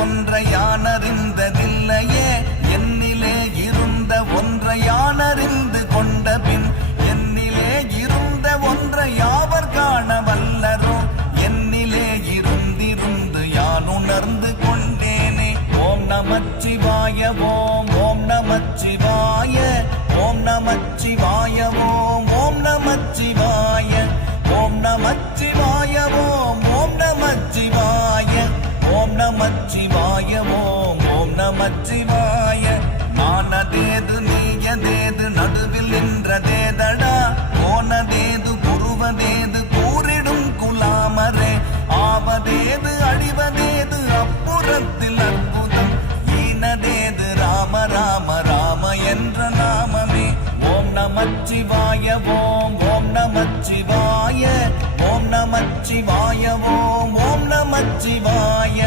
ஒன்றை யானறிந்ததில்லையே என்னிலே இருந்த ஒன்றை யானறிந்து கொண்ட பின் என்னிலே இருந்த ஒன்றை யாவர் காண வல்லரோ என்னிலே இருந்திருந்து யான் உணர்ந்து கொண்டேனே ஓம் நமச்சிவாய ஓம் ஓம் நமச்சிவாய ஓம் நமச்சிவாய ஓம் ஓம் நமச்சிவாய ஓம் நமச்சிவாய ஓம் ஓம் நமச்சிவாய ஓம் நமச்சிவாய ஓம் ஓம் நமச்சிவாய நானதேது நீயதேது நடுவில் நின்றதேதடா போனதேது குருவதேது கூறிடும் குலாமரே ஆவதேது அழிவதேது அப்புறத்தில் அற்புதம் ஈனதேது ராம ராம ராம என்ற நாமமே ஓம் நமச்சிவாய ஓம் ஓம் நமச்சிவாய ஓம் நமச்சிவாய ஓம் ஓம் நமச்சிவாய